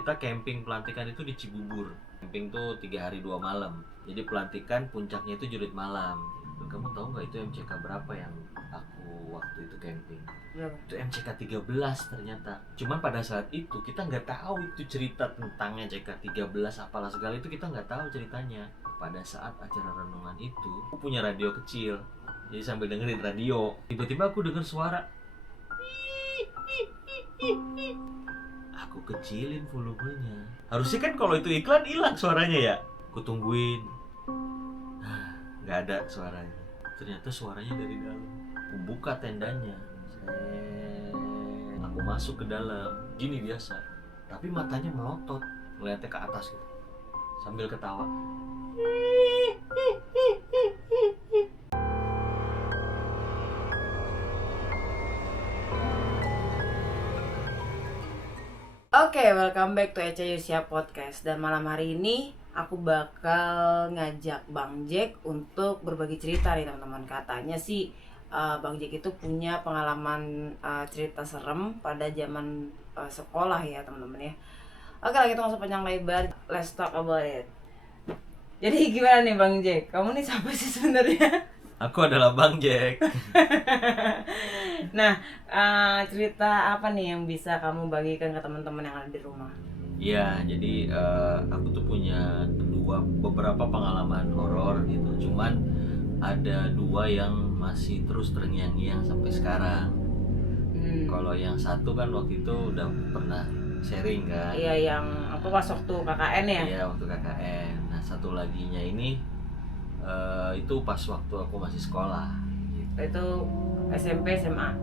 Kita camping pelantikan itu di Cibubur. Camping tuh 3 hari 2 malam. Jadi pelantikan puncaknya itu Jurit malam. Kamu tahu nggak itu MCK berapa yang aku waktu itu camping? Berapa? Itu MCK 13 ternyata. Cuman pada saat itu kita nggak tahu itu cerita tentang MCK 13 apalah segala itu kita nggak tahu ceritanya. Pada saat acara renungan itu, aku punya radio kecil. Jadi sambil dengerin radio, tiba-tiba aku dengar suara. Aku kecilin volumenya. Harusnya kan kalau itu iklan hilang suaranya ya. Aku tungguin. Nggak ada suaranya. Ternyata suaranya dari dalam. Aku buka tendanya. Aku masuk ke dalam. Gini biasa. Tapi matanya melotot, ngeliatnya ke atas gitu. Sambil ketawa. Oke, welcome back to Ece Yusia Podcast. Dan malam hari ini aku bakal ngajak Bang Jack untuk berbagi cerita nih teman-teman. Katanya sih Bang Jack itu punya pengalaman cerita serem pada zaman sekolah ya teman-teman ya. Oke lah, kita nggak usah panjang lebar, let's talk about it. Jadi gimana nih Bang Jack? Kamu nih siapa sih sebenarnya? Aku adalah Bang Jack. Nah, cerita apa nih yang bisa kamu bagikan ke teman-teman yang ada di rumah? Iya, jadi aku tuh punya beberapa pengalaman horor gitu. Cuman ada 2 yang masih terus terngiang-ngiang sampai sekarang. Kalau yang satu kan waktu itu udah pernah sharing kan. Iya, yang apa pas waktu KKN ya? Iya, waktu KKN. Nah, satu laginya ini itu pas waktu aku masih sekolah gitu. Itu SMP, SMA?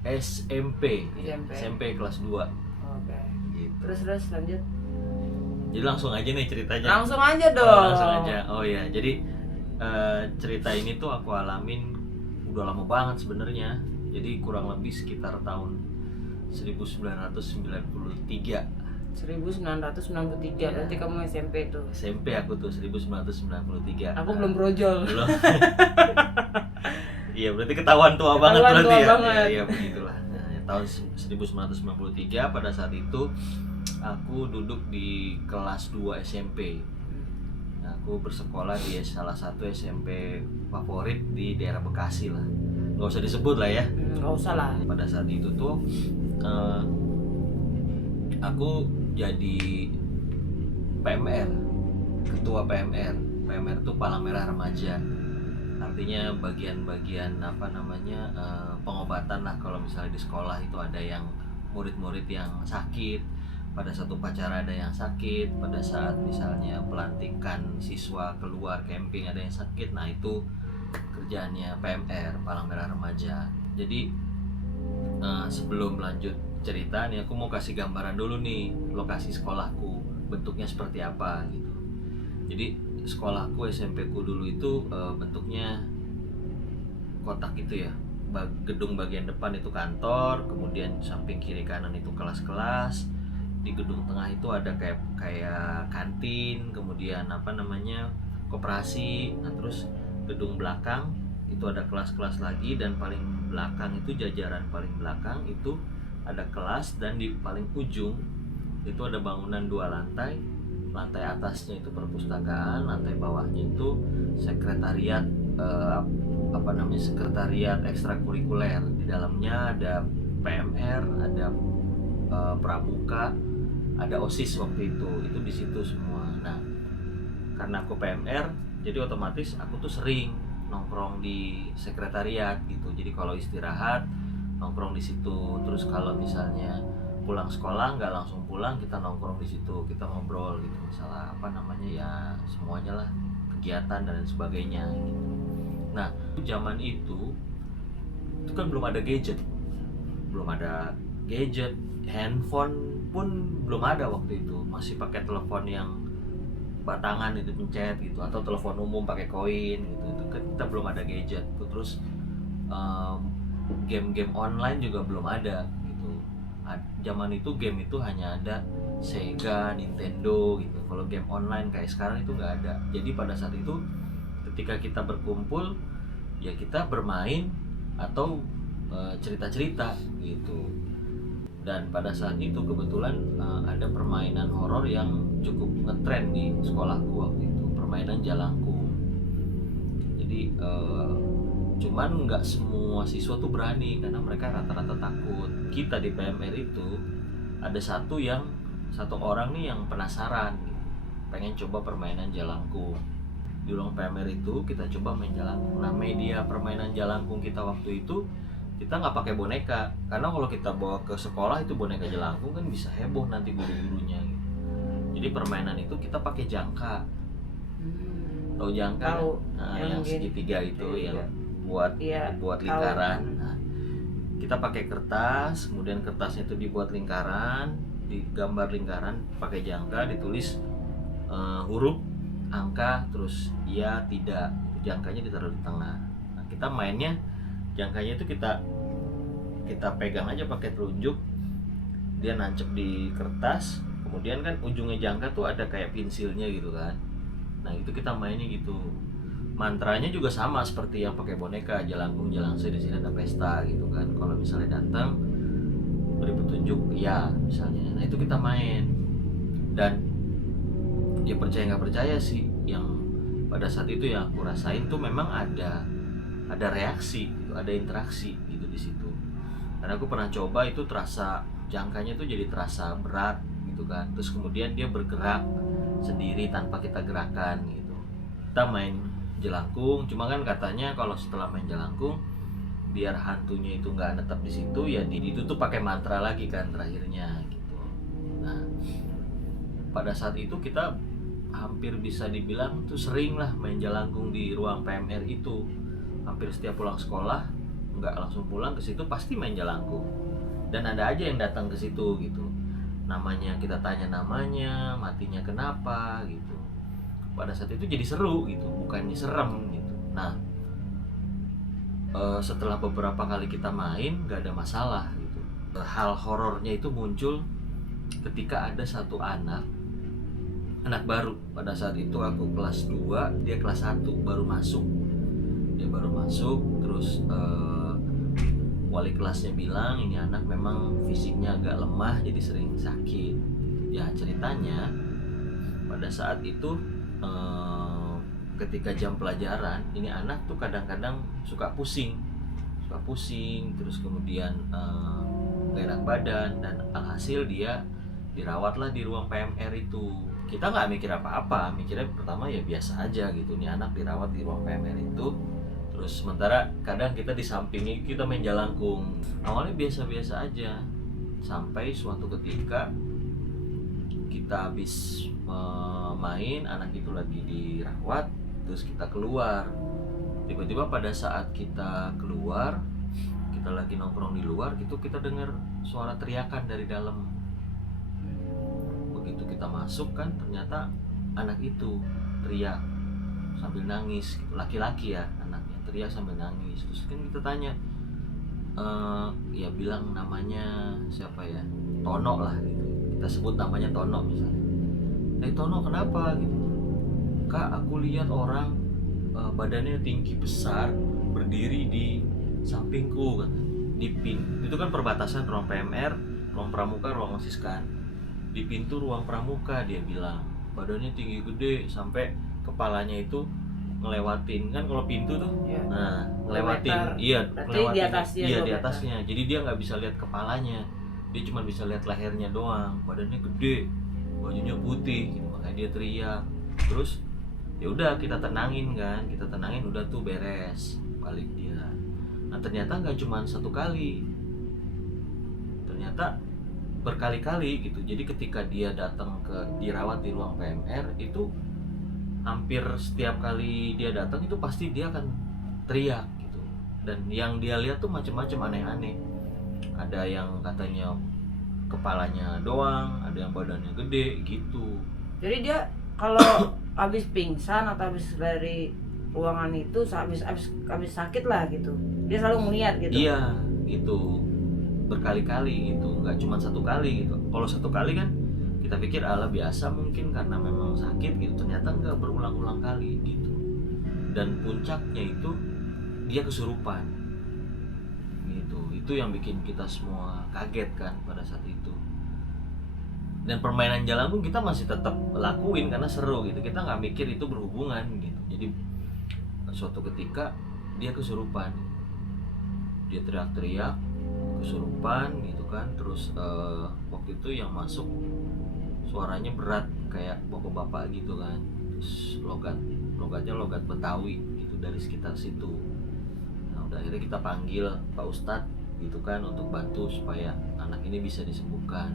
SMP. SMP kelas 2 Oke. gitu. Terus lanjut. Jadi langsung aja nih ceritanya. Langsung aja dong. Langsung aja. Oh ya, jadi cerita ini tuh aku alamin udah lama banget sebenarnya. Jadi kurang lebih sekitar tahun 1993. 1993, Iya. berarti kamu SMP tuh. SMP aku tuh 1993. Aku belum brojol. Belum. Iya, berarti ketahuan tua banget Ketahuan berarti tua ya. banget. Iya, begitulah. Nah, tahun 1993 pada saat itu aku duduk di kelas 2 SMP. Nah, aku bersekolah di salah satu SMP favorit di daerah Bekasi lah. Nggak usah disebut lah ya. Nggak usah lah. Pada saat itu tuh aku jadi PMR, ketua PMR. PMR itu Palang Merah Remaja. Artinya bagian-bagian pengobatan lah kalau misalnya di sekolah itu ada yang murid-murid yang sakit, pada saat upacara ada yang sakit, pada saat misalnya pelantikan siswa keluar camping ada yang sakit. Nah, itu kerjaannya PMR, Palang Merah Remaja. Jadi sebelum lanjut cerita nih, aku mau kasih gambaran dulu nih lokasi sekolahku, bentuknya seperti apa gitu. Jadi sekolahku, SMP ku dulu itu bentuknya kotak gitu ya. Gedung bagian depan itu kantor, kemudian samping kiri kanan itu kelas-kelas. Di gedung tengah itu ada kayak kantin, kemudian koperasi. Nah, terus gedung belakang itu ada kelas-kelas lagi, dan paling belakang itu jajaran paling belakang itu ada kelas, dan di paling ujung itu ada bangunan 2 lantai. Lantai atasnya itu perpustakaan, lantai bawahnya itu sekretariat sekretariat ekstrakurikuler. Di dalamnya ada PMR, ada pramuka, ada OSIS waktu itu di situ semua. Nah, karena aku PMR, jadi otomatis aku tuh sering nongkrong di sekretariat gitu. Jadi kalau istirahat nongkrong di situ, terus kalau misalnya pulang sekolah nggak langsung pulang, kita nongkrong di situ, kita ngobrol gitu, misalnya ya semuanya lah, kegiatan dan sebagainya gitu. Nah, zaman itu kan belum ada gadget, handphone pun belum ada waktu itu, masih pakai telepon yang batangan itu pencet gitu, atau telepon umum pakai koin gitu. Itu kan kita belum ada gadget. Terus game-game online juga belum ada gitu. Zaman itu game itu hanya ada Sega, Nintendo gitu. Kalau game online kayak sekarang itu nggak ada. Jadi pada saat itu ketika kita berkumpul ya kita bermain atau cerita-cerita gitu. Dan pada saat itu kebetulan ada permainan horor yang cukup ngetren di sekolahku waktu itu, permainan jalangkung. Jadi cuman nggak semua siswa tuh berani karena mereka rata-rata takut. Kita di PMR itu ada satu orang nih yang penasaran gitu, pengen coba permainan jalangkung. Di ruang PMR itu kita coba main jalangkung. Nah, media permainan jalangkung kita waktu itu kita nggak pakai boneka, karena kalau kita bawa ke sekolah itu boneka jelangkung kan bisa heboh nanti guru-gurunya gitu. Jadi permainan itu kita pakai jangka. Tahu jangka? Tahu. Nah, yang segitiga itu yang buat Iya, buat lingkaran. Nah, kita pakai kertas, kemudian kertasnya itu dibuat lingkaran, digambar lingkaran pakai jangka, ditulis huruf, angka, terus iya, tidak. Jangkanya ditaruh di tengah. Nah, kita mainnya jangkanya itu kita pegang aja pakai telunjuk, dia nancep di kertas, kemudian kan ujungnya jangka tuh ada kayak pensilnya gitu kan. Nah, itu kita mainnya gitu. Mantranya juga sama seperti yang pakai boneka, jalangkung jalangse, di sini ada pesta gitu kan. Kalau misalnya datang beri petunjuk ya misalnya, nah itu kita main. Dan ya percaya nggak percaya sih, yang pada saat itu yang aku rasain tuh memang ada reaksi gitu, ada interaksi gitu di situ. Karena aku pernah coba itu, terasa jangkanya tuh jadi terasa berat gitu kan. Terus kemudian dia bergerak sendiri tanpa kita gerakan gitu. Kita main jelangkung, cuma kan katanya kalau setelah main jelangkung biar hantunya itu nggak netap di situ, ya ditutup pakai mantra lagi kan terakhirnya gitu. Nah, pada saat itu kita hampir bisa dibilang tuh sering lah main jelangkung di ruang PMR itu. Hampir setiap pulang sekolah, nggak langsung pulang ke situ, pasti main jalangkung. Dan ada aja yang datang ke situ gitu. Namanya kita tanya namanya, matinya kenapa gitu. Pada saat itu jadi seru gitu, bukannya serem gitu. Nah, setelah beberapa kali kita main, nggak ada masalah gitu. Hal horornya itu muncul ketika ada satu anak baru. Pada saat itu aku kelas 2, dia kelas 1 baru masuk. Dia baru masuk, terus wali kelasnya bilang ini anak memang fisiknya agak lemah, jadi sering sakit. Ya ceritanya pada saat itu ketika jam pelajaran, ini anak tuh kadang-kadang suka pusing, terus kemudian gak enak badan, dan alhasil dia dirawatlah di ruang PMR itu. Kita nggak mikir apa-apa, mikirnya pertama ya biasa aja gitu, nih anak dirawat di ruang PMR itu. Terus sementara kadang kita di sampingnya kita main jalangkung. Awalnya biasa-biasa aja, sampai suatu ketika kita habis main, anak itu lagi dirawat, terus kita keluar. Tiba-tiba pada saat kita keluar, kita lagi nongkrong di luar gitu, kita dengar suara teriakan dari dalam. Begitu kita masuk kan, ternyata anak itu teriak sambil nangis gitu. Laki-laki ya anaknya, teriak sambil nangis. Terus kan kita tanya, ya bilang namanya siapa ya, Tono lah gitu, kita sebut namanya Tono misalnya. Tono kenapa gitu? Kak, aku lihat orang badannya tinggi besar berdiri di sampingku kan. Di itu kan perbatasan ruang PMR, ruang pramuka, ruang OSIS kan. Di pintu ruang pramuka dia bilang, badannya tinggi gede sampai kepalanya itu ngelewatin kan kalau pintu tuh. Ya. Nah, ngelewatin, ngelewatin di atasnya. Iya, di atasnya. Jadi dia nggak bisa lihat kepalanya. Dia cuma bisa lihat lehernya doang. Badannya gede, bajunya putih gitu. Makanya dia teriak. Terus ya udah kita tenangin, udah tuh beres, balik dia. Nah, ternyata nggak cuma satu kali, ternyata berkali-kali gitu. Jadi ketika dia datang dirawat di ruang PMR itu, hampir setiap kali dia datang itu pasti dia akan teriak gitu. Dan yang dia lihat tuh macam-macam, aneh-aneh. Ada yang katanya kepalanya doang, ada yang badannya gede gitu. Jadi dia kalau habis pingsan atau habis dari ruangan itu, habis sakit lah gitu, dia selalu melihat gitu. Iya, gitu. Berkali-kali gitu, nggak cuma satu kali gitu. Kalau satu kali kan kita pikir ala biasa, mungkin karena memang sakit gitu. Ternyata nggak, berulang-ulang kali gitu. Dan puncaknya itu dia kesurupan gitu. itu yang bikin kita semua kaget kan pada saat itu. Dan permainan Jalangkung kita masih tetap lakuin karena seru gitu, kita nggak mikir itu berhubungan gitu. Jadi suatu ketika dia kesurupan, dia teriak-teriak kesurupan gitu kan. Terus waktu itu yang masuk suaranya berat kayak bapak-bapak gitu kan. Terus logatnya logat Betawi gitu dari sekitar situ. Nah udah akhirnya kita panggil Pak Ustadz gitu kan untuk bantu supaya anak ini bisa disembuhkan.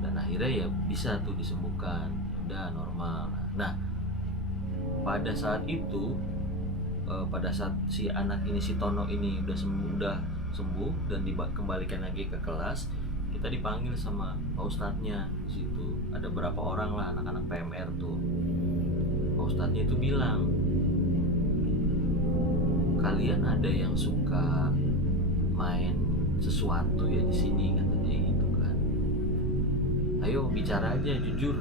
Dan akhirnya ya bisa tuh disembuhkan, udah normal. Nah pada saat itu pada saat si anak ini, si Tono ini udah sembuh dan dikembalikan lagi ke kelas, kita dipanggil sama Pak Ustadznya di situ. Ada berapa orang lah anak-anak PMR tuh. Pak Ustadznya itu bilang, kalian ada yang suka main sesuatu ya di sini, kata dia gitu kan. Ayo bicara aja jujur,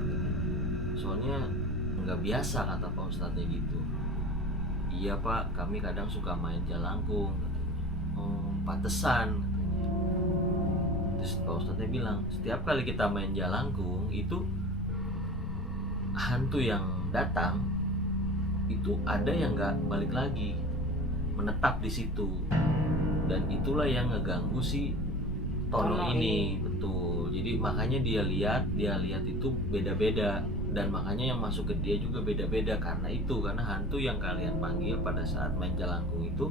soalnya nggak biasa, kata Pak Ustadznya gitu. Iya Pak, kami kadang suka main Jalangkung, katanya. Oh pantesan, katanya. Terus Pak Ustadznya bilang, setiap kali kita main Jalangkung itu hantu yang datang itu ada yang nggak balik lagi, menetap di situ. Dan itulah yang ngeganggu si Tono ini. Betul. Jadi makanya dia lihat itu beda-beda, dan makanya yang masuk ke dia juga beda-beda karena itu, karena hantu yang kalian panggil pada saat main Jalangkung itu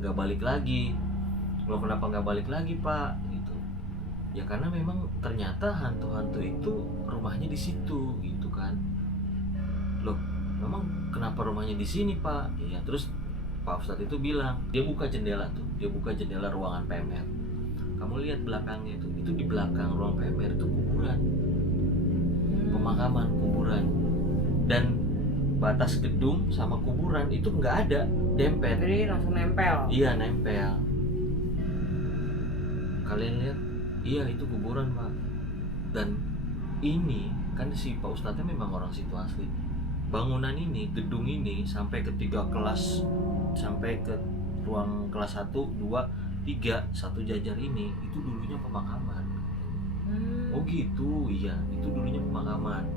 nggak balik lagi. Loh kenapa nggak balik lagi Pak? Gitu. Ya karena memang ternyata hantu-hantu itu rumahnya di situ gitu kan. Loh memang kenapa rumahnya di sini Pak? Ya terus Pak Ustadz itu bilang, dia buka jendela tuh, dia buka jendela ruangan PMR. Kamu lihat belakangnya itu di belakang ruang PMR itu kuburan, pemakaman kuburan, dan batas gedung sama kuburan itu nggak ada dempet. Jadi langsung nempel. Iya nempel. Kalian lihat, iya itu kuburan Pak. Dan ini kan si Pak Ustadznya memang orang situ asli. Bangunan ini, gedung ini sampai ke 3 kelas, sampai ke ruang kelas 1, 2, 3, satu jajar ini itu dulunya pemakaman. Oh gitu, iya itu dulunya pemakaman.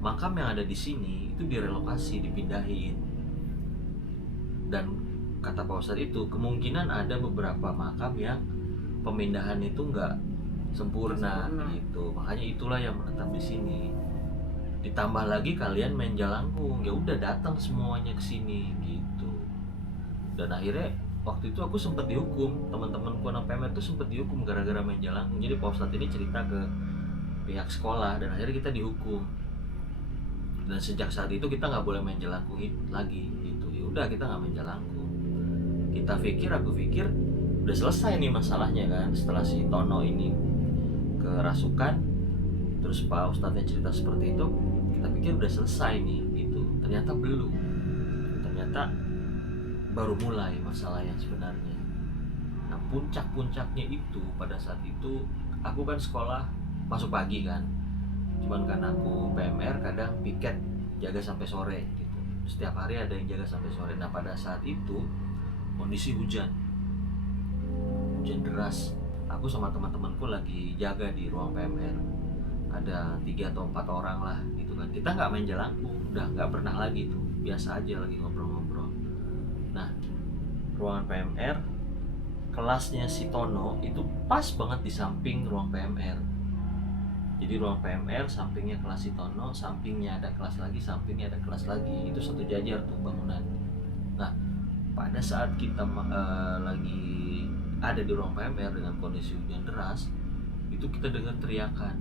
Makam yang ada di sini itu direlokasi, dipindahin. Dan kata Pak Ustadz itu kemungkinan ada beberapa makam yang pemindahan itu nggak sempurna gitu. Makanya itulah yang menetap di sini. Ditambah lagi kalian main Jalangkung, ya udah datang semuanya ke sini gitu. Dan akhirnya waktu itu aku sempat dihukum, teman-temanku anak PMR itu sempat dihukum gara-gara main Jalangkung. Jadi Pak Ustadz ini cerita ke pihak sekolah dan akhirnya kita dihukum. Dan sejak saat itu kita nggak boleh main Jalangkung lagi gitu. Ya udah kita nggak main Jalangkung. Aku pikir udah selesai nih masalahnya kan, setelah si Tono ini kerasukan, terus Pak Ustadznya cerita seperti itu, kita pikir udah selesai nih gitu. Ternyata belum. Ternyata baru mulai masalah yang sebenarnya. Nah puncaknya itu pada saat itu aku kan sekolah masuk pagi kan, cuman karena aku PMR kadang piket jaga sampai sore gitu. Setiap hari ada yang jaga sampai sore. Nah pada saat itu kondisi hujan deras. Aku sama teman-temanku lagi jaga di ruang PMR. Ada 3 atau 4 orang lah gitu kan. Kita nggak main Jalangkung, udah nggak pernah lagi tuh. Biasa aja lagi ngobrol-ngobrol. Nah ruangan PMR, kelasnya si Tono itu pas banget di samping ruang PMR. Jadi ruang PMR sampingnya kelas si Tono, sampingnya ada kelas lagi, sampingnya ada kelas lagi. Itu satu jajar tuh bangunan. Nah pada saat kita lagi ada di ruang PMR dengan kondisi hujan deras, itu kita dengar teriakan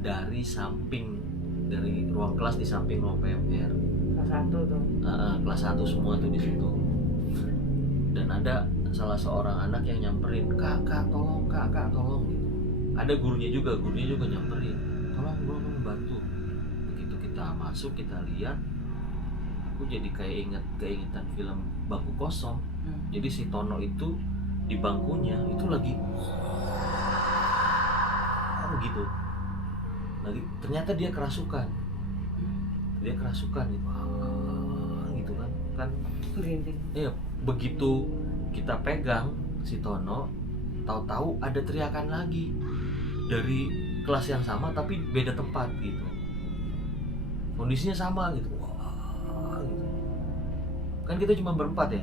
dari samping, dari ruang kelas di samping ruang PMR. Kelas 1 tuh. Kelas 1 semua tuh di situ. Dan ada salah seorang anak yang nyamperin, kakak tolong gitu. Ada gurunya juga nyamperin, tolong bantu. Begitu kita masuk, kita lihat, aku jadi kayak keingetan film Bangku Kosong. Jadi si Tono itu di bangkunya itu lagi gitu. Lagi ternyata dia kerasukan gitu kan. Iya, begitu kita pegang si Tono, tahu-tahu ada teriakan lagi dari kelas yang sama tapi beda tempat gitu, kondisinya sama gitu. Wah gitu. Kan kita cuma berempat ya,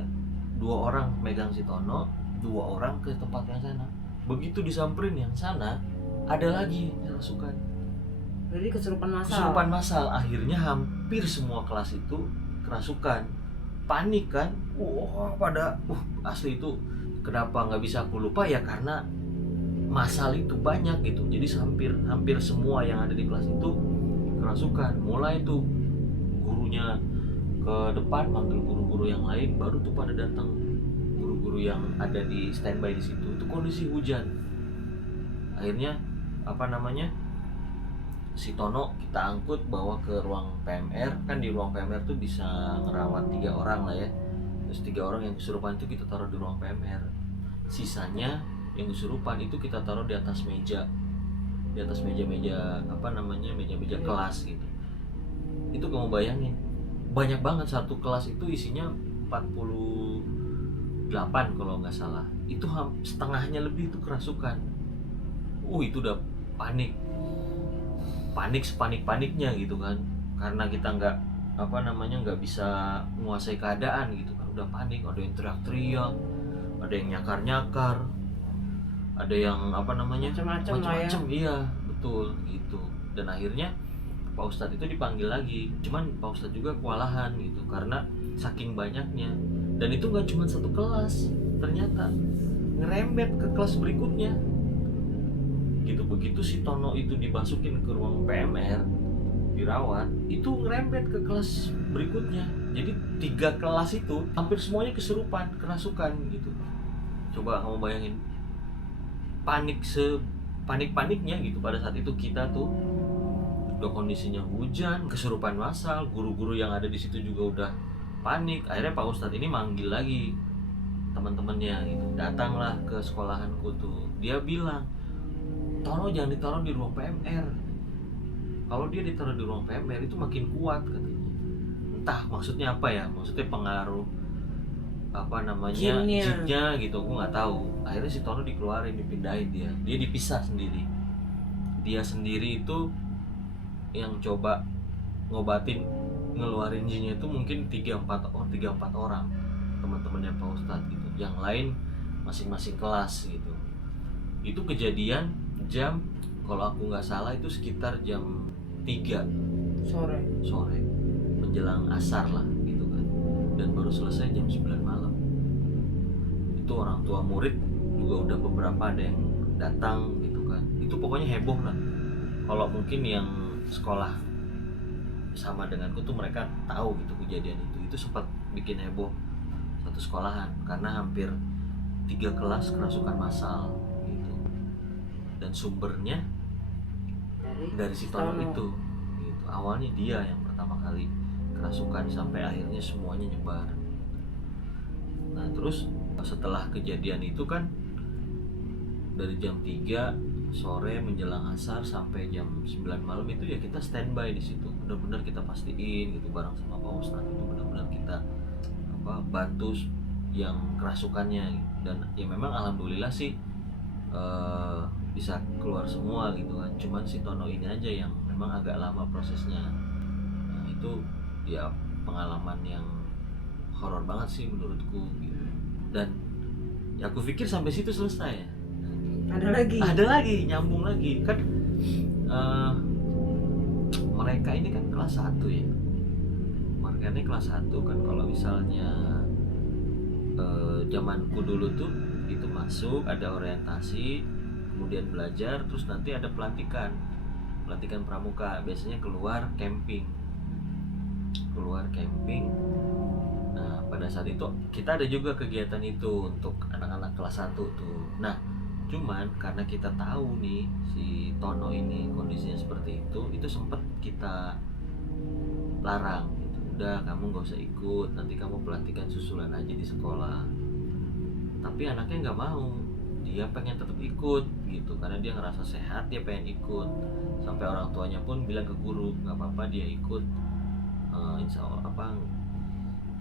2 orang megang si Tono, 2 orang ke tempat yang sana. Begitu disamperin yang sana, ada lagi kerasukan. Jadi kesurupan massal. Kesurupan massal. Akhirnya hampir semua kelas itu kerasukan. Panik kan? Wah, pada asli itu kenapa nggak bisa aku lupa ya, karena massal itu banyak gitu. Jadi hampir semua yang ada di kelas itu kerasukan. Mulai tuh gurunya ke depan manggil guru-guru yang lain, baru tuh pada datang guru-guru yang ada di standby di situ. Itu kondisi hujan. Akhirnya si Tono kita angkut bawa ke ruang PMR. Kan di ruang PMR tuh bisa ngerawat 3 orang lah ya. Terus 3 orang yang kesurupan itu kita taruh di ruang PMR. Sisanya yang kesurupan itu kita taruh di atas meja. Di atas meja-meja meja-meja kelas gitu. Itu kamu bayangin, banyak banget, satu kelas itu isinya 48 kalau nggak salah. Itu setengahnya lebih itu kerasukan. Itu udah panik sepanik-paniknya gitu kan, karena kita nggak bisa menguasai keadaan gitu kan. Udah panik, ada yang teriak-teriak, ada yang nyakar-nyakar, ada yang macam-macam lah ya. Iya betul gitu. Dan akhirnya Pak Ustadz itu dipanggil lagi, cuman Pak Ustadz juga kewalahan gitu karena saking banyaknya. Dan itu nggak cuma satu kelas, ternyata ngerembet ke kelas berikutnya gitu. Begitu si Tono itu dimasukin ke ruang PMR dirawat, itu ngerembet ke kelas berikutnya. Jadi 3 kelas itu hampir semuanya kesurupan, kerasukan gitu. Coba kamu bayangin, panik-paniknya gitu. Pada saat itu kita tuh udah kondisinya hujan, kesurupan massal, guru-guru yang ada di situ juga udah panik. Akhirnya Pak Ustadz ini manggil lagi teman-temannya gitu. Datanglah ke sekolahanku tuh. Dia bilang, Tono jangan ditaruh di ruang PMR. Kalau dia ditaruh di ruang PMR itu makin kuat katanya. Entah maksudnya apa ya, maksudnya pengaruh jinnya gitu, aku nggak tahu. Akhirnya si Tono dikeluarin, dipindahin, dia dipisah sendiri. Dia sendiri itu yang coba ngobatin, ngeluarin jinnya itu mungkin 3-4 orang teman-temannya Pak Ustadz gitu. Yang lain masing-masing kelas gitu. Itu kejadian jam, kalau aku nggak salah itu sekitar jam 3 sore menjelang asar lah gitu kan. Dan baru selesai jam 9 malam. Itu orang tua murid juga udah beberapa ada yang datang gitu kan. Itu pokoknya heboh lah. Kalau mungkin yang sekolah sama denganku tuh mereka tahu gitu kejadian itu sempat bikin heboh satu sekolahan karena hampir 3 kelas kerasukan massal gitu. Dan sumbernya dari si Tono itu gitu. Awalnya dia yang pertama kali kerasukan sampai akhirnya semuanya nyebar. Nah terus setelah kejadian itu kan dari jam 3 sore menjelang asar sampai jam 9 malam itu ya kita standby di situ. Benar-benar kita pastiin gitu bareng sama Pak Ustadz, itu benar-benar kita bantu yang kerasukannya gitu. Dan ya memang alhamdulillah sih bisa keluar semua gitu kan. Cuman si Tono ini aja yang memang agak lama prosesnya. Nah itu ya pengalaman yang horor banget sih menurutku gitu. Dan ya aku pikir sampai situ selesai ya. Ada lagi nyambung lagi kan. Mereka ini kan kelas 1 ya. Mereka ini kelas 1 kan. Kalau misalnya zamanku dulu tuh itu masuk ada orientasi, kemudian belajar, terus nanti ada pelantikan pramuka, biasanya keluar camping. Nah pada saat itu kita ada juga kegiatan itu untuk anak-anak kelas 1 tuh. Nah cuman karena kita tahu nih si Tono ini kondisinya seperti itu sempat kita larang gitu. Udah kamu gak usah ikut, nanti kamu pelantikan susulan aja di sekolah. Tapi anaknya nggak mau, dia pengen tetap ikut gitu karena dia ngerasa sehat, dia pengen ikut. Sampai orang tuanya pun bilang ke guru nggak apa-apa dia ikut, insya Allah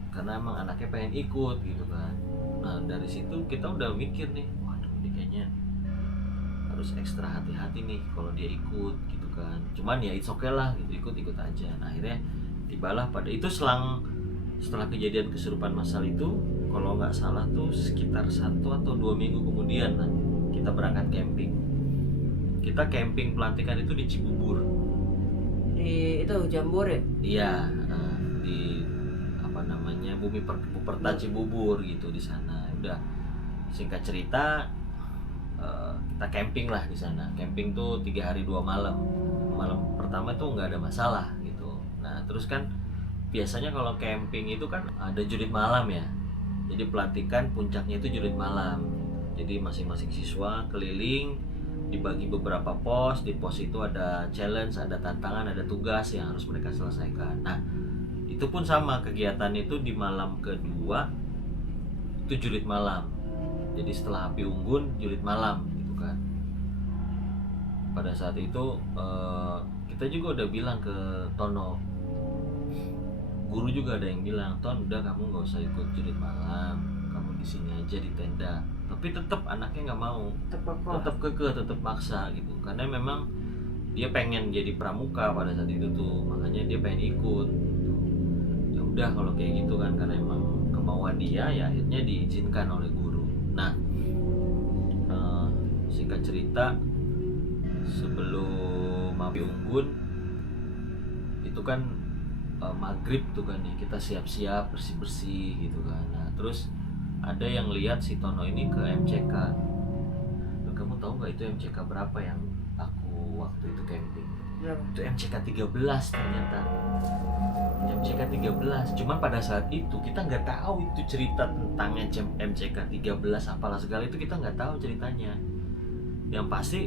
karena emang anaknya pengen ikut gitu kan. Nah dari situ kita udah mikir nih, waduh ini kayaknya harus ekstra hati-hati nih kalau dia ikut gitu kan. Cuman ya it's okay lah gitu, ikut aja. Nah akhirnya tibalah pada itu setelah kejadian kesurupan massal itu, kalau nggak salah tuh sekitar 1 atau 2 minggu kemudian, nah, kita berangkat camping. Kita camping pelantikan itu di Cibubur. Di itu Jambor ya? Iya, di apa namanya Bumi Puperta Cibubur gitu di sana. Udah singkat cerita, kita camping lah di sana. Camping tuh 3 hari 2 malam. Malam pertama tuh nggak ada masalah gitu. Nah terus kan biasanya kalau camping itu kan ada jurit malam ya. Jadi pelantikan puncaknya itu jurit malam. Jadi masing-masing siswa keliling, dibagi beberapa pos. Di pos itu ada challenge, ada tantangan, ada tugas yang harus mereka selesaikan. Nah itu pun sama, kegiatan itu di malam kedua itu jurit malam. Jadi setelah api unggun jurit malam gitu kan. Pada saat itu kita juga udah bilang ke Tono, guru juga ada yang bilang, Ton udah kamu nggak usah ikut jurit malam, kamu di sini aja di tenda. Tapi tetap anaknya nggak mau, tetap kekeh, tetap maksa gitu, karena memang dia pengen jadi pramuka pada saat itu tuh, makanya dia pengen ikut gitu. Ya udah kalau kayak gitu kan, karena emang kemauan dia, ya akhirnya diizinkan oleh guru. Nah singkat cerita, sebelum api unggun itu kan maghrib tuh kan nih, kita siap-siap bersih-bersih gitu kan. Nah terus ada yang lihat si Tono ini ke MCK. Loh, kamu tahu nggak itu MCK berapa yang aku waktu itu camping? Berapa? Itu MCK 13 ternyata. MCK 13. Cuman pada saat itu kita nggak tahu itu cerita tentang MCK 13 apalah segala itu, kita nggak tahu ceritanya. Yang pasti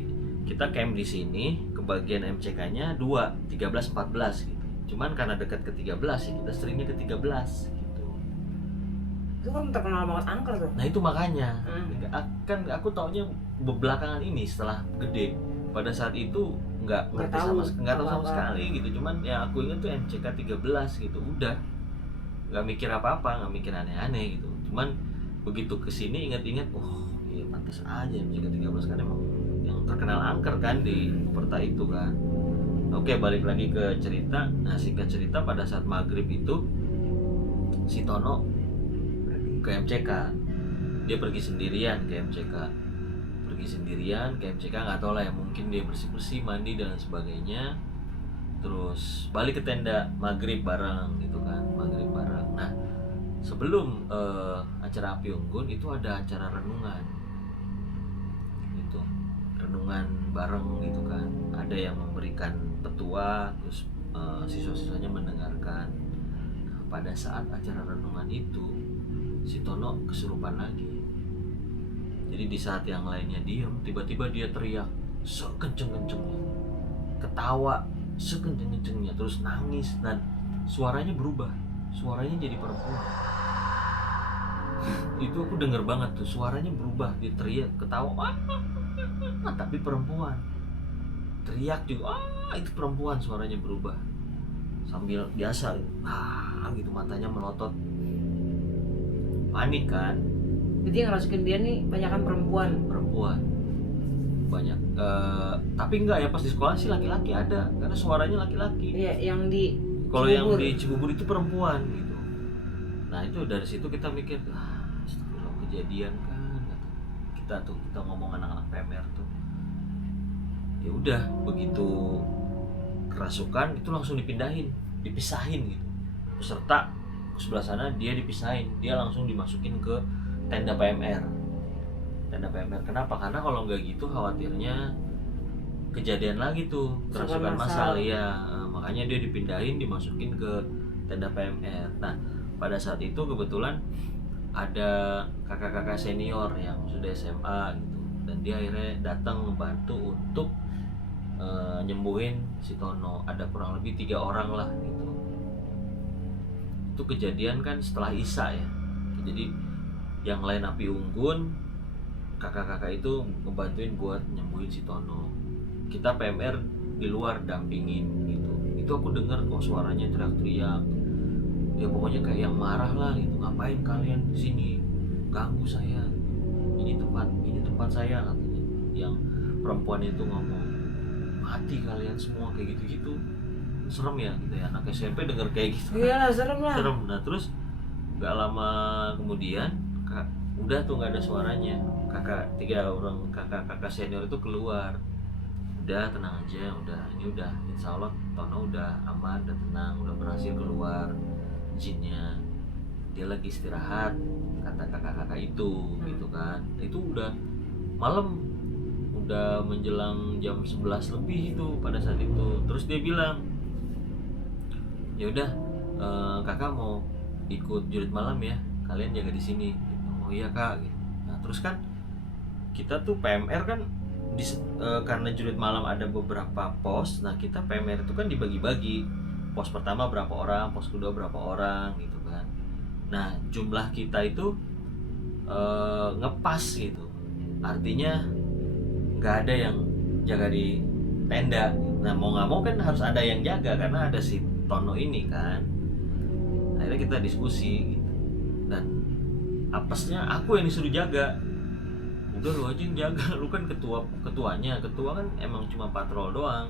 kita camp di sini, kebagian MCK-nya 2, 13, 14 gitu. Cuman karena dekat ke 13 ya kita seringnya ke 13 gitu. Itu kan terkenal banget angker tuh. Nah itu makanya kan aku taunya belakangan ini setelah gede. Pada saat itu nggak tahu sama sekali gitu. Cuman yang aku ingat tuh MCK 13 gitu. Udah nggak mikir apa-apa, nggak mikir aneh-aneh gitu. Cuman begitu kesini ingat-ingat, oh iya pantas aja MCK 13 kan emang yang terkenal angker kan di Puperta itu kan. Oke, balik lagi ke cerita. Nah singkat cerita, pada saat maghrib itu si Tono ke MCK. Dia pergi sendirian ke MCK. Nggak tahu lah ya, mungkin dia bersih-bersih, mandi dan sebagainya. Terus balik ke tenda, maghrib bareng gitu kan, maghrib bareng. Nah sebelum acara api unggun itu ada acara renungan gitu, renungan bareng gitu kan. Ada yang memberikan petua, terus siswa-siswanya mendengarkan. Nah, pada saat acara renungan itu si Tono kesurupan lagi. Jadi di saat yang lainnya diam, tiba-tiba dia teriak sekenceng-kencengnya, ketawa sekenceng-kencengnya, terus nangis, dan suaranya berubah, suaranya jadi perempuan. Itu aku denger banget tuh, suaranya berubah, dia teriak, ketawa, tapi perempuan. Teriak juga, itu perempuan, suaranya berubah. Sambil biasa, gitu matanya melotot. Panik kan. Jadi yang ngerasukin dia nih banyakan perempuan. Banyak. Tapi enggak ya, pas di sekolah sih laki-laki ada, karena suaranya laki-laki. Iya, yang di Kalau yang di Cibubur itu perempuan gitu. Nah itu dari situ kita mikir, astagfirullah, kejadian kan. Kita ngomong anak-anak PMR tuh. Ya udah, begitu kerasukan itu langsung dipisahin gitu. Peserta ke sebelah sana dia dipisahin, dia langsung dimasukin ke tenda PMR. Kenapa? Karena kalau nggak gitu khawatirnya kejadian lagi tuh kerasukan massal ya. Makanya dia dipindahin, dimasukin ke tenda PMR. Nah pada saat itu kebetulan ada kakak-kakak senior yang sudah SMA gitu, dan dia akhirnya datang membantu untuk nyembuhin si Tono. Ada kurang lebih 3 orang lah gitu. Itu kejadian kan setelah Isya ya. Jadi yang lain api unggun, kakak-kakak itu ngebantuin buat nyembuhin si Tono. Kita PMR di luar dampingin gitu. Itu aku denger kok suaranya teriak-teriak. Ya pokoknya kayak yang marah lah gitu. Ngapain kalian di sini? ganggu saya, ini tempat saya katanya. Yang perempuan itu ngomong, mati kalian semua, kayak gitu-gitu. Serem ya gitu ya, anak SMP denger kayak gitu. Iya, serem lah. Serem. Nah terus gak lama kemudian udah tuh nggak ada suaranya. Kakak senior itu keluar, udah tenang aja, udah insya Allah Tono udah aman, udah tenang, udah berhasil keluar jinnya, dia lagi istirahat, kata kakak itu gitu kan. Itu udah malam, udah menjelang jam 11 lebih itu pada saat itu. Terus dia bilang, ya udah kakak mau ikut jurit malam ya, kalian jaga di sini gitu. Oh iya kak gitu. Nah terus kan kita tuh PMR kan karena jurit malam ada beberapa pos. Nah kita PMR itu kan dibagi-bagi, pos pertama berapa orang, pos kedua berapa orang gitu kan. Nah jumlah kita itu ngepas gitu, artinya nggak ada yang jaga di tenda. Nah mau nggak mau kan harus ada yang jaga karena ada si Tono ini kan. Akhirnya kita diskusi gitu. Dan apesnya aku yang disuruh jaga. Udah lu aja yang jaga, lu kan ketuanya. Ketua kan emang cuma patrol doang.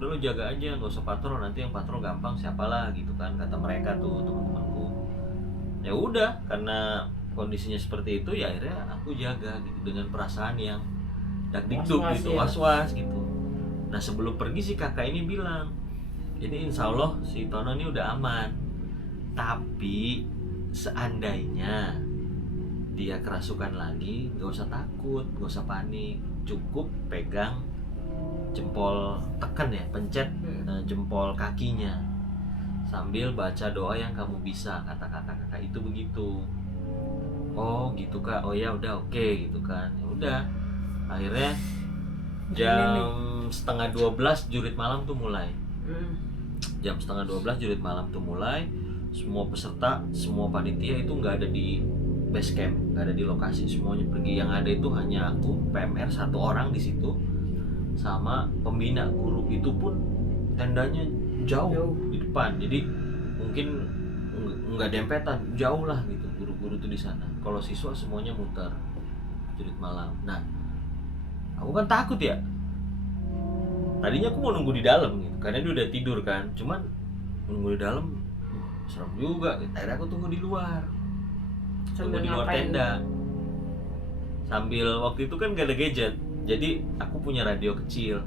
Udah lu jaga aja, nggak usah patrol, nanti yang patrol gampang siapalah gitu kan, kata mereka tuh teman-temanku. Ya udah, karena kondisinya seperti itu ya akhirnya aku jaga gitu dengan perasaan yang dak-dikduk gitu, was-was gitu. Nah sebelum pergi si kakak ini bilang, ini insya Allah si Tono ini udah aman, tapi seandainya dia kerasukan lagi, gak usah takut, gak usah panik, cukup pegang jempol, tekan ya, pencet jempol kakinya sambil baca doa yang kamu bisa, kata kakak itu begitu. Oh gitu kak, oh ya udah oke gitu kan. Ya udah, akhirnya jam 11:30 jurit malam tuh mulai. Jam 11:30 jurit malam tuh mulai. Semua peserta, semua panitia itu nggak ada di base camp, nggak ada di lokasi, semuanya pergi. Yang ada itu hanya aku, PMR 1 orang di situ, sama pembina guru. Itu pun tendanya jauh di depan, jadi mungkin nggak dempetan, jauh lah gitu guru-guru tuh di sana. Kalau siswa semuanya muter jurit malam. Nah aku kan takut ya, tadinya aku mau nunggu di dalam gitu karena dia udah tidur kan, cuman nunggu di dalam serem juga. Akhirnya aku tunggu di luar, tunggu di luar tenda sambil, waktu itu kan gak ada gadget, jadi aku punya radio kecil,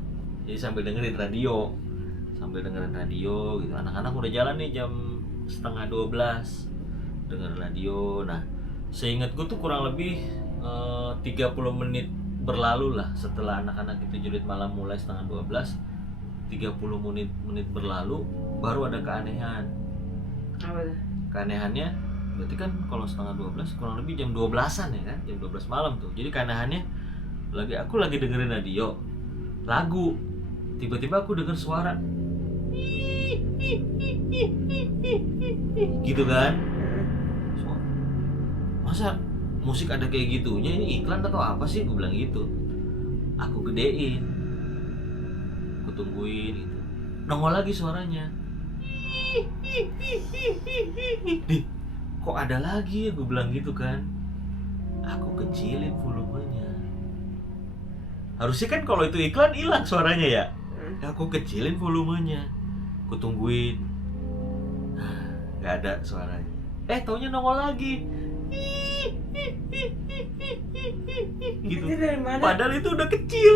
jadi sambil dengerin radio gitu. Anak-anak udah jalan nih jam 11:30 dengerin radio. Nah seingatku tuh kurang lebih 30 menit berlalu lah setelah anak-anak itu jurit malam mulai 11:30, 30 menit berlalu baru ada keanehan. Keanehannya berarti kan kalau 11:30 kurang lebih jam 12-an ya kan, jam 12 malam tuh. Jadi keanehannya aku lagi dengerin radio lagu, tiba-tiba aku dengar suara gitu kan. Masa musik ada kayak gitunya, ini iklan atau apa sih, gue bilang gitu. Aku gedein, aku tungguin gitu, nongol lagi suaranya. Kok ada lagi, gue bilang gitu kan. Aku kecilin volumenya. Harusnya kan kalau itu iklan hilang suaranya ya. Aku kecilin volumenya, aku tungguin, nggak ada suaranya. Taunya nongol lagi gitu. Padahal itu udah kecil.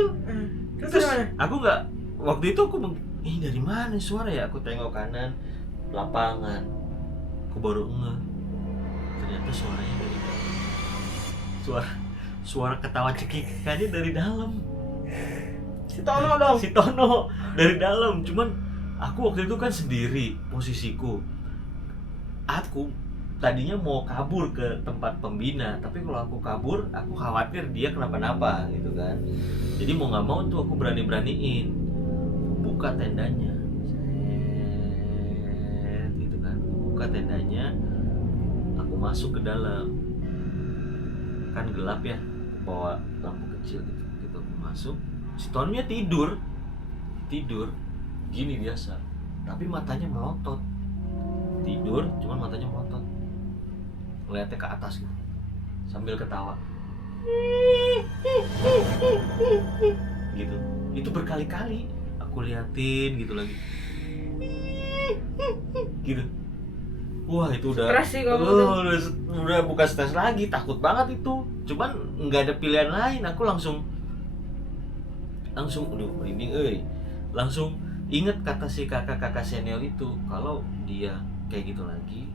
Terus aku nggak, waktu itu aku dari mana suara ya? Aku tengok kanan, lapangan, aku baru ngeh, ternyata suaranya dari dalam. Suara ketawa cekikannya dari dalam. Si Tono dari dalam. Cuman aku waktu itu kan sendiri posisiku. Aku tadinya mau kabur ke tempat pembina, tapi kalau aku kabur, aku khawatir dia kenapa-napa gitu kan. Jadi mau nggak mau tuh aku berani-beraniin, buka tendanya, gitu kan. Buka tendanya, aku masuk ke dalam. Kan gelap ya, bawa lampu kecil gitu aku masuk. Si Tononya tidur gini biasa, tapi matanya melotot. Tidur, cuman matanya melotot, ngeliatnya ke atas gitu. sambil ketawa gitu. Itu berkali-kali aku liatin gitu lagi gitu. Wah itu udah Stres sih kamu udah bukan stres lagi, takut banget itu. Cuman nggak ada pilihan lain, aku langsung aduh merinding langsung inget kata si kakak senior itu, kalau dia kayak gitu lagi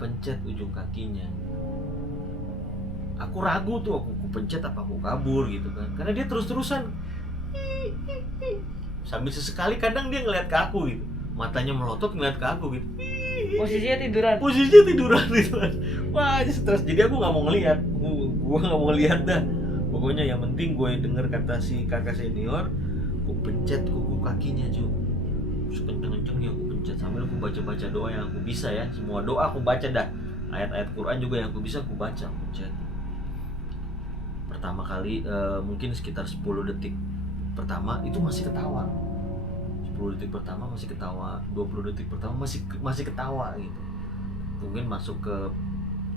pencet ujung kakinya. Aku ragu tuh, aku pencet apa aku kabur gitu kan, karena dia terus-terusan sambil sesekali kadang dia ngeliat ke aku gitu, matanya melotot ngeliat ke aku gitu, posisinya tiduran gitu kan. Wah stres, jadi aku nggak mau ngeliat, gua nggak mau ngeliat dah. Pokoknya yang penting gue denger kata si kakak senior, aku pencet kuku kakinya cuy, sekenceng-kencengnya aku pencet sambil aku baca doa yang aku bisa ya, semua doa aku baca dah, ayat-ayat Quran juga yang aku bisa aku baca, aku pencet. Pertama kali mungkin sekitar 10 detik pertama itu masih ketawa, 10 detik pertama masih ketawa, 20 detik pertama masih ketawa gitu. Mungkin masuk ke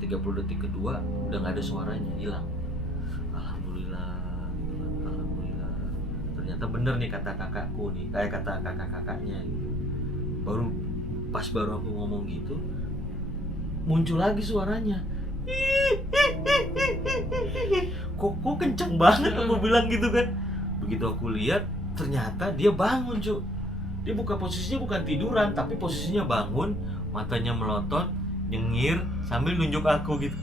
30 detik kedua udah nggak ada suaranya, hilang. Alhamdulillah gitu kan, alhamdulillah. Ternyata bener nih kata kakakku nih, kayak kata kakaknya gitu. Baru aku ngomong gitu, muncul lagi suaranya. Kok kenceng banget aku bilang gitu kan. Begitu aku lihat ternyata dia bangun cuy. Dia posisinya bukan tiduran, tapi posisinya bangun, matanya melotot, nyengir sambil nunjuk aku gitu.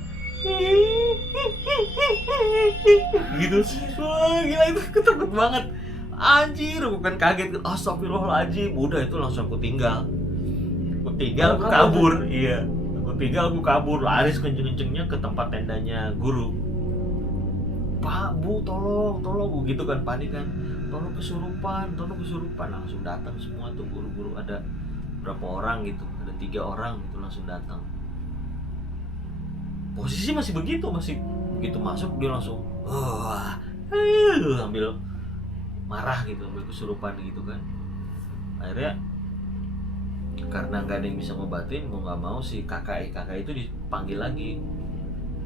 Gitu. Wah, gila itu ketakut banget. Anjir, bukan kaget. Astagfirullahaladzim. Udah itu langsung aku tinggal. Aku kabur. Iya. Aku kabur, lari kenceng-kencengnya ke tempat tendanya guru. Pak, Bu, tolong gitu kan, panik kan. Tolong kesurupan, langsung datang semua tuh guru-guru, ada berapa orang gitu, ada 3 orang gitu langsung datang. Posisi masih begitu masuk dia langsung ambil marah gitu, ambil kesurupan gitu kan. Akhirnya karena nggak ada yang bisa ngobatin, mau nggak mau si kakak itu dipanggil lagi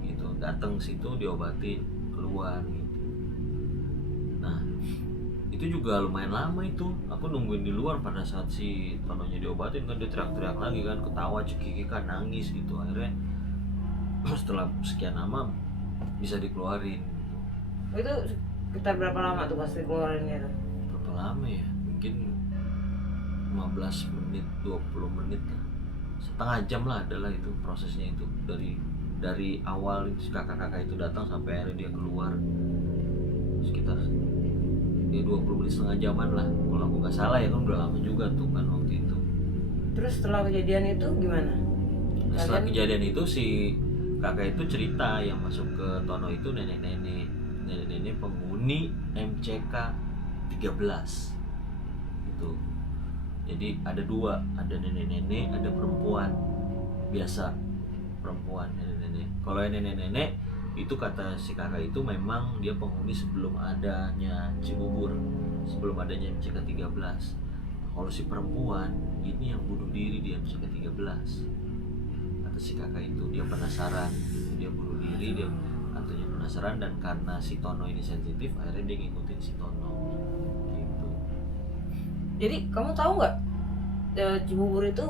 gitu, datang situ diobatin, keluar gitu. Nah itu juga lumayan lama itu, aku nungguin di luar pada saat si Tononya diobatin kan, dia teriak-teriak lagi kan, ketawa cekikikan, nangis gitu. Akhirnya setelah sekian lama bisa dikeluarin gitu. Itu kita berapa lama tuh pas dikeluarinnya tuh? Berapa lama ya, mungkin 15 menit 20 menit lah, setengah jam lah adalah itu prosesnya itu, dari awal kakak-kakak itu datang sampai akhirnya dia keluar sekitar 20 menit, setengah jaman lah kalau aku nggak salah ya kan, udah lama juga tuh kan waktu itu. Terus setelah kejadian itu gimana? Setelah kejadian itu si kakak itu cerita yang masuk ke Tono itu nenek-nenek penghuni MCK 13 gitu. Jadi ada 2, ada nenek-nenek, ada perempuan biasa, perempuan nenek-nenek. Kalau yang nenek-nenek itu kata si kakak itu memang dia penghuni sebelum adanya Cibubur, sebelum adanya MCK 13. Kalau si perempuan ini yang bunuh diri di MCK 13. Kata si kakak itu dia penasaran, dia bunuh diri, dia katanya penasaran, dan karena si Tono ini sensitif akhirnya dia ngikutin si Tono gitu. Jadi kamu tahu nggak Cibubur itu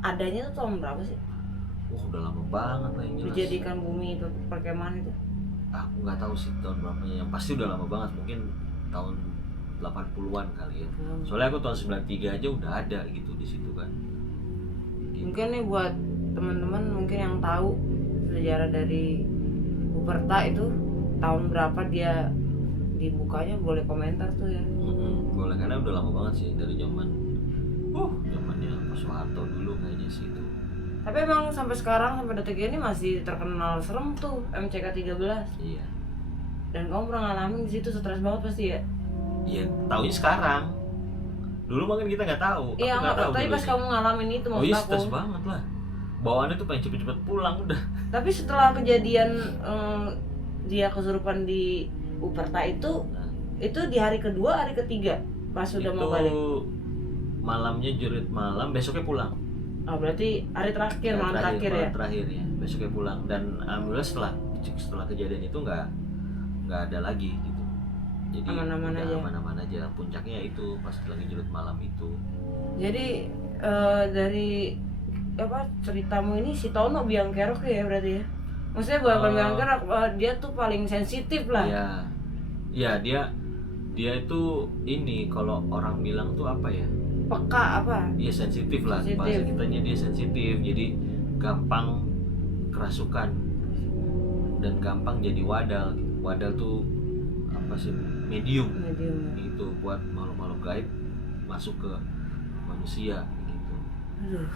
adanya tuh tahun berapa sih? Wah udah lama banget lah yang jelas. Dijadikan bumi itu perkemahan itu. Aku nggak tahu sih tahun berapanya, yang pasti udah lama banget, mungkin tahun 80-an kali ya. Soalnya aku tahun 93 aja udah ada gitu di situ kan. Gitu. Mungkin nih buat teman-teman mungkin yang tahu sejarah dari Uperta itu tahun berapa dia dibukanya, boleh komentar tuh ya. Boleh, karena udah lama banget sih, dari zamannya Pak Soeharto dulu kayaknya sih itu. Tapi emang sampai sekarang, sampai detik ini masih terkenal serem tuh MCK 13. Iya. Dan kamu pernah ngalamin di situ, stres banget pasti ya? Iya, taunya sekarang. Dulu mungkin kita nggak tahu. Iya, nggak tahu. Tapi pas kamu ngalamin itu maksud aku. Iya, stres banget lah. Bawaannya tuh pengen cepet-cepet pulang udah. Tapi setelah kejadian dia kesurupan di Uperta itu di hari kedua, hari ketiga pas sudah mau balik. Itu malamnya jurit malam, besoknya pulang. Oh berarti hari terakhir, malam terakhir ya? Terakhir ya, besoknya pulang. Dan alhamdulillah setelah setelah kejadian itu nggak ada lagi gitu. Jadi Aman-aman udah aja. aman-aman aja. Puncaknya itu pas lagi jurit malam itu. Jadi dari apa ceritamu ini si Tono biang kerok ya berarti ya? Maksudnya bukan biang kerok, dia tuh paling sensitif lah. Iya. Iya, dia itu ini kalau orang bilang tuh apa ya? Peka apa? Dia sensitif lah, Sensitif. bahasa kitanya dia sensitif. Jadi gampang kerasukan dan gampang jadi wadal. Wadal tuh apa sih? Medium. Itu buat makhluk-makhluk gaib masuk ke manusia gitu. Aduh,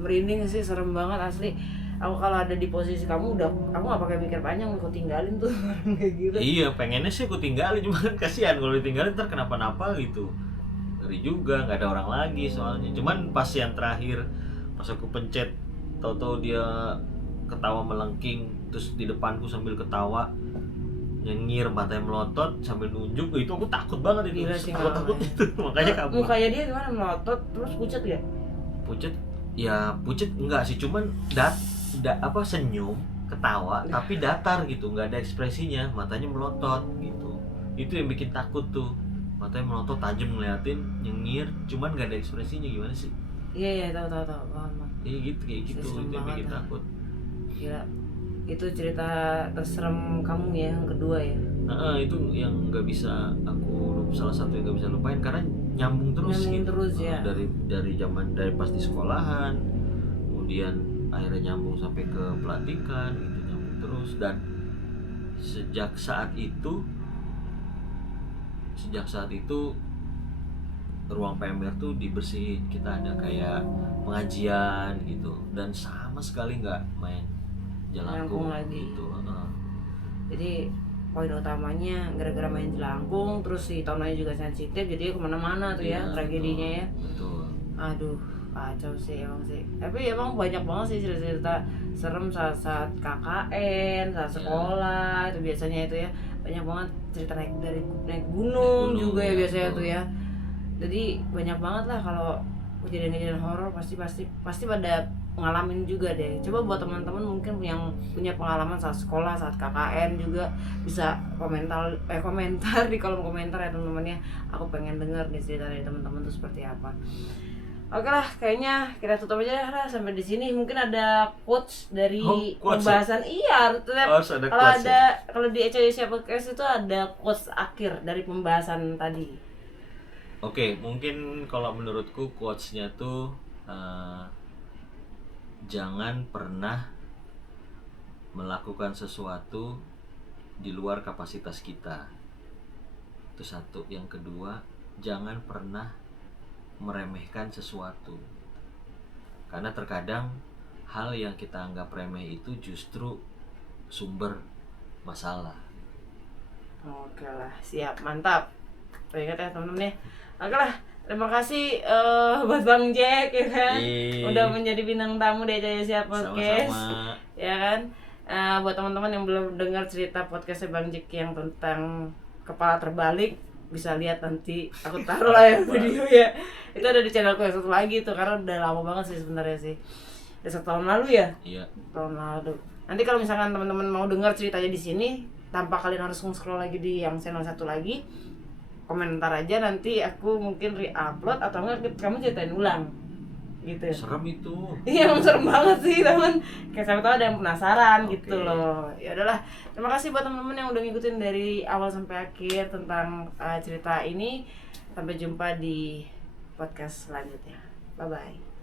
merinding sih, serem banget asli. Aku kalau ada di posisi kamu aku nggak pakai mikir panjang, aku tinggalin tuh orang kayak gitu. Iya, pengennya sih aku tinggalin, cuma kan kasihan kalau ditinggalin ntar kenapa-napa gitu. Ngeri juga, nggak ada orang lagi soalnya. Cuman pas yang terakhir, pas aku pencet, tahu-tahu dia ketawa melengking, terus di depanku sambil ketawa, nyengir, matanya melotot sambil nunjuk, itu aku takut banget itu. Gila sih, Takut itu, makanya kabur. Mukanya dia gimana, melotot terus pucat ya? Pucet enggak sih, cuman apa senyum, ketawa tapi datar gitu, nggak ada ekspresinya, matanya melotot gitu. Itu yang bikin takut tuh, matanya melotot tajam ngeliatin, nyengir, cuman nggak ada ekspresinya. Gimana sih? Iya tahu paham. Kayak gitu itu yang bikin takut. Gila, itu cerita terserem kamu ya yang kedua ya? Itu yang nggak bisa salah satu yang nggak bisa lupain karena nyambung terus ya. dari pas di sekolahan, kemudian akhirnya nyambung sampai ke pelantikan gitu, nyambung terus. Dan sejak saat itu ruang PMR tuh dibersihin, kita ada kayak pengajian gitu, dan sama sekali nggak main jelangkung lagi gitu. Jadi poin utamanya gara-gara main jelangkung, terus si Tononya juga sensitif, jadi kemana-mana tuh ya tragedinya ya. Betul. Aduh, kacau sih emang sih. Tapi emang banyak banget sih cerita-cerita serem saat KKN, saat sekolah itu biasanya itu ya. Banyak banget cerita naik gunung juga ya biasanya tuh ya. Jadi banyak banget lah kalau kejadian-kejadian horor pasti pada ngalamin juga deh. Coba buat teman-teman mungkin yang punya pengalaman saat sekolah, saat KKN juga bisa komentar di kolom komentar ya teman-teman ya. Aku pengen denger nih cerita dari teman-teman tuh seperti apa. Oke lah, kayaknya kita tutup aja lah sampai di sini. Mungkin ada quotes dari pembahasan. Iya, kalau di ECYusia Podcast itu ada quotes akhir dari pembahasan tadi. Oke, mungkin kalau menurutku quotes-nya tuh jangan pernah melakukan sesuatu di luar kapasitas kita. Itu satu. Yang kedua, jangan pernah meremehkan sesuatu. Karena terkadang hal yang kita anggap remeh itu justru sumber masalah. Oke lah, siap, mantap. Ingat ya teman-teman ya. Oke lah, terima kasih buat Bang Jack ya kan, udah menjadi bintang tamu di ECYusia Podcast. Sama-sama. Ya kan, buat teman-teman yang belum dengar cerita podcastnya Bang Jack yang tentang kepala terbalik, bisa lihat nanti aku taruh lah ya video ya. Itu ada di channelku yang satu lagi tuh, karena udah lama banget sih sebenarnya sih. Udah 1 tahun lalu ya? Iya. Tahun lalu. Nanti kalau misalkan teman-teman mau dengar ceritanya di sini, tanpa kalian harus scroll lagi di yang channel satu lagi, komentar aja, nanti aku mungkin re-upload atau enggak kamu ceritain ulang gitu. Serem itu. Iya, emang serem banget sih teman. Kayak siapa tahu ada yang penasaran gitu loh. Ya udahlah. Terima kasih buat teman-teman yang udah ngikutin dari awal sampai akhir tentang cerita ini. Sampai jumpa di podcast selanjutnya. Bye bye.